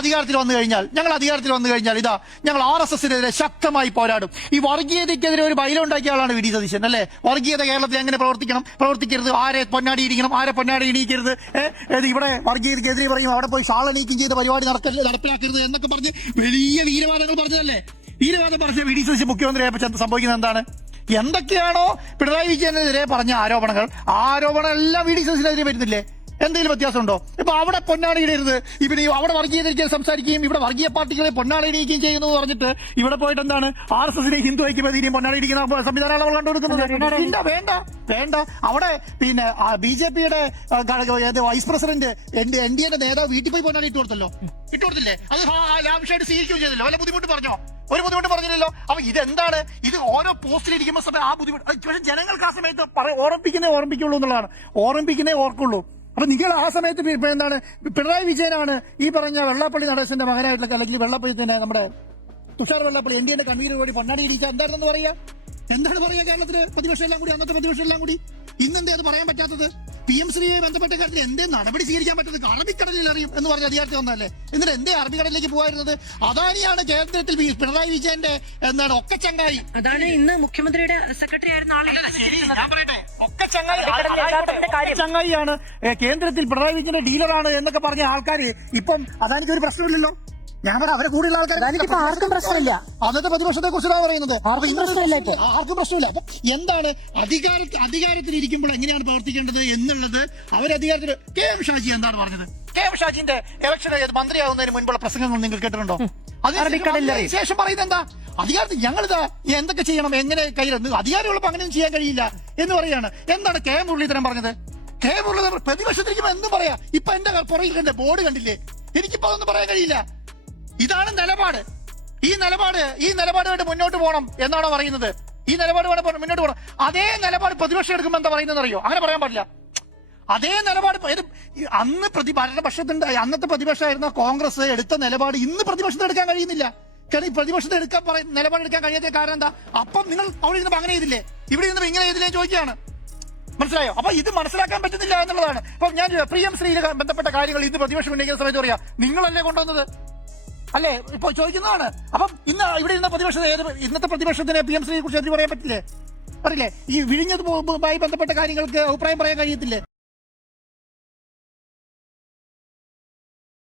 അധികാരത്തിൽ വന്നു കഴിഞ്ഞാൽ ഇതാ ഞങ്ങൾ RSSനെതിരെ ശക്തമായി പോരാടും. ഈ വർഗീയതയ്ക്കെതിരെ ഒരു ബൈല ഉണ്ടാക്കിയ ആളാണ് വി ഡി സതീശൻ അല്ലേ? വർഗീയത കേരളത്തിൽ എങ്ങനെ പ്രവർത്തിക്കരുത്, ആരെ പൊന്നാടി ഇടിക്കണം, ആരെ പൊന്നാടി ഇടിക്കരുത്, ഇവിടെ വർഗീയതയ്ക്കെതിരെ പറയും, അവിടെ പോയി ഷാൾ അണിയിക്കും ചെയ്ത പരിപാടി നടപ്പിലാക്കരുത് എന്നൊക്കെ പറഞ്ഞ് വലിയ വീരവാദങ്ങൾ പറഞ്ഞതല്ലേ? വീരവാദം പറഞ്ഞ വി ഡി സതീശൻ മുഖ്യമന്ത്രിയായപ്പോൾ സംഭവിക്കുന്നത് എന്താണ്? എന്തൊക്കെയാണോ പിണറായി വിജയനെതിരെ പറഞ്ഞ ആരോപണം എല്ലാം വി ഡി സതീശനെതിരെ വരുന്നില്ലേ? എന്തെങ്കിലും വ്യത്യാസമുണ്ടോ? ഇപ്പൊ അവിടെ പൊന്നാടിയിടരുത്, ഇവിടെ അവിടെ വർഗീയതയ്ക്ക് സംസാരിക്കുകയും ഇവിടെ വർഗീയ പാർട്ടികളെ പൊന്നാടിയിടിക്കുകയും ചെയ്യുന്നത് പറഞ്ഞിട്ട് ഇവിടെ പോയിട്ട് എന്താണ് RSSനെ ഹിന്ദു ഐക്യവേദിയും പൊന്നാടിയിടിക്കുന്ന സംവിധാനമാണ് അവൾ കണ്ടുകൊടുക്കുന്നത്. ഇല്ല, വേണ്ട. അവിടെ പിന്നെ BJPയുടെ വൈസ് പ്രസിഡന്റ് NDAന്റെ നേതാവ് വീട്ടിൽ പോയി പൊന്നാടി ഇട്ടുകൊടുത്തില്ലേ? അത് ലാവിഷായിട്ട് സ്വീകരിക്കുകയും ചെയ്തല്ലോ. വല്ല ബുദ്ധിമുട്ട് പറഞ്ഞോ? ഒരു ബുദ്ധിമുട്ട് പറഞ്ഞില്ലല്ലോ. അപ്പൊ ഇതെന്താണ്? ഇത് ഓരോ പോസ്റ്റിലിരിക്കുമ്പോൾ സമയം ആ ബുദ്ധിമുട്ട് പക്ഷെ ജനങ്ങൾക്ക് ആ സമയത്ത് ഓർമ്മിക്കുള്ളൂ എന്നുള്ളതാണ്. ഓർക്കുള്ളൂ. അപ്പൊ നിങ്ങൾ ആ സമയത്ത് എന്താണ് പിണറായി വിജയനാണ് ഈ പറഞ്ഞ വെള്ളാപ്പള്ളി നടേശന്റെ മകനായിട്ടുള്ള അല്ലെങ്കിൽ വെള്ളപ്പള്ളി നമ്മുടെ തുഷാർ വെള്ളാപ്പള്ളി NDAന്റെ കൺവീനർ കൂടി പൊന്നാടി ഇടിച്ച എന്താണ് പറയാ കേരളത്തില് പ്രതിപക്ഷം എല്ലാം കൂടി, അന്നത്തെ പ്രതിപക്ഷം എല്ലാം കൂടി? ഇന്നെന്തേ അത് പറയാൻ പറ്റാത്തത്? PM ശ്രീയെ ബന്ധപ്പെട്ട കാര്യത്തിൽ എന്തേ നടപടി സ്വീകരിക്കാൻ പറ്റുന്നത്? അറബിക്കടലിൽ അറിയും എന്ന് പറഞ്ഞ അധികാരത്തിൽ വന്നല്ലേ? എന്നിട്ട് എന്തേ അറബിക്കടലിലേക്ക് പോയിരുന്നത്? അദാനിയാണ് കേന്ദ്രത്തിൽ പിണറായി വിജയന്റെ എന്താണ് ഒക്കച്ചങ്ങായി. അതാണ് ഇന്ന് മുഖ്യമന്ത്രിയുടെ സെക്രട്ടറി ആയിരുന്ന ഞാൻ പറയട്ടെ, ഒക്കച്ചങ്ങായിയാണ്, കേന്ദ്രത്തിൽ പിണറായി വിജയന്റെ ഡീലറാണ് എന്നൊക്കെ പറഞ്ഞ ആൾക്കാര് ഇപ്പം അദാനിക്ക് ഒരു പ്രശ്നമില്ലല്ലോ. ഞാൻ പറയാം, അവരെ കൂടെയുള്ള ആൾക്കാർ ആർക്കും പ്രശ്നമില്ല. അന്നത്തെ പ്രതിപക്ഷത്തെ കുറിച്ചാണ് പറയുന്നത്. ആർക്കും പ്രശ്നമില്ല. അപ്പൊ എന്താണ് അധികാരത്തിൽ ഇരിക്കുമ്പോൾ എങ്ങനെയാണ് പ്രവർത്തിക്കേണ്ടത് എന്നുള്ളത് അവരധികാരത്തിൽ KM ഷാജി എന്താണ് പറഞ്ഞത്? KM ഷാജിന്റെ ഇലക്ഷൻ മന്ത്രിയാവുന്നതിന് മുൻപുള്ള പ്രസംഗങ്ങൾ നിങ്ങൾ കേട്ടിട്ടുണ്ടോ? അതിന് ശേഷം പറയുന്നത് എന്താ? അധികാരത്തിൽ ഞങ്ങളിതാ എന്തൊക്കെ ചെയ്യണം, എങ്ങനെ കയ്യിലെന്ന് അധികാരമുള്ളപ്പോൾ അങ്ങനെയൊന്നും ചെയ്യാൻ കഴിയില്ല എന്ന് പറയാണ്. എന്താണ് KM മുരളീധരൻ പറഞ്ഞത്? KM മുരളീധരൻ പ്രതിപക്ഷത്തിരിക്കുമ്പോൾ എന്തും പറയാ. ഇപ്പൊ എന്റെ പുറകിൽ കണ്ടേ ബോർഡ് കണ്ടില്ലേ? എനിക്കിപ്പോ അതൊന്നും പറയാൻ കഴിയില്ല. ഇതാണ് നിലപാട്. ഈ നിലപാടുമായിട്ട് മുന്നോട്ട് പോകണം എന്നാണോ പറയുന്നത്? ഈ നിലപാട് മുന്നോട്ട് പോകണം. അതേ നിലപാട് പ്രതിപക്ഷം എടുക്കുമ്പോൾ എന്താ പറയുന്നത് അറിയോ? അങ്ങനെ പറയാൻ പാടില്ല. അതേ നിലപാട് അന്ന് അന്നത്തെ പ്രതിപക്ഷമായിരുന്ന കോൺഗ്രസ് എടുത്ത നിലപാട് ഇന്ന് പ്രതിപക്ഷത്തിന് എടുക്കാൻ കഴിയുന്നില്ല. കാരണം ഈ പ്രതിപക്ഷത്തിന് നിലപാടെടുക്കാൻ കഴിയാത്ത കാരണം എന്താ? അപ്പം നിങ്ങൾ അവിടെ ഇരുന്നപ്പോൾ അങ്ങനെ ചെയ്തില്ലേ, ഇവിടെ ഇരുന്നപ്പോൾ ഇങ്ങനെ ചെയ്തില്ലേ ചോദിക്കുകയാണ്. മനസ്സിലായോ? അപ്പൊ ഇത് മനസ്സിലാക്കാൻ പറ്റുന്നില്ല എന്നുള്ളതാണ്. അപ്പൊ ഞാൻ PM ശ്രീയിൽ ബന്ധപ്പെട്ട കാര്യങ്ങൾ ഇന്ന് പ്രതിപക്ഷം ഉന്നയിക്കുന്ന സമയത്ത് പറയാ, നിങ്ങളല്ലേ കൊണ്ടുവന്നത് അല്ലേ? ഇപ്പൊ ചോദിക്കുന്നതാണ്. അപ്പം ഇവിടെ ഇരുന്ന ഇന്നത്തെ പ്രതിപക്ഷത്തിന് PM ശ്രീയെ കുറിച്ച് എന്ത് പറയാൻ പറ്റില്ലേ? ഈ വിഴിഞ്ഞതുമായി ബന്ധപ്പെട്ട കാര്യങ്ങൾക്ക് അഭിപ്രായം പറയാൻ കഴിയത്തില്ലേ?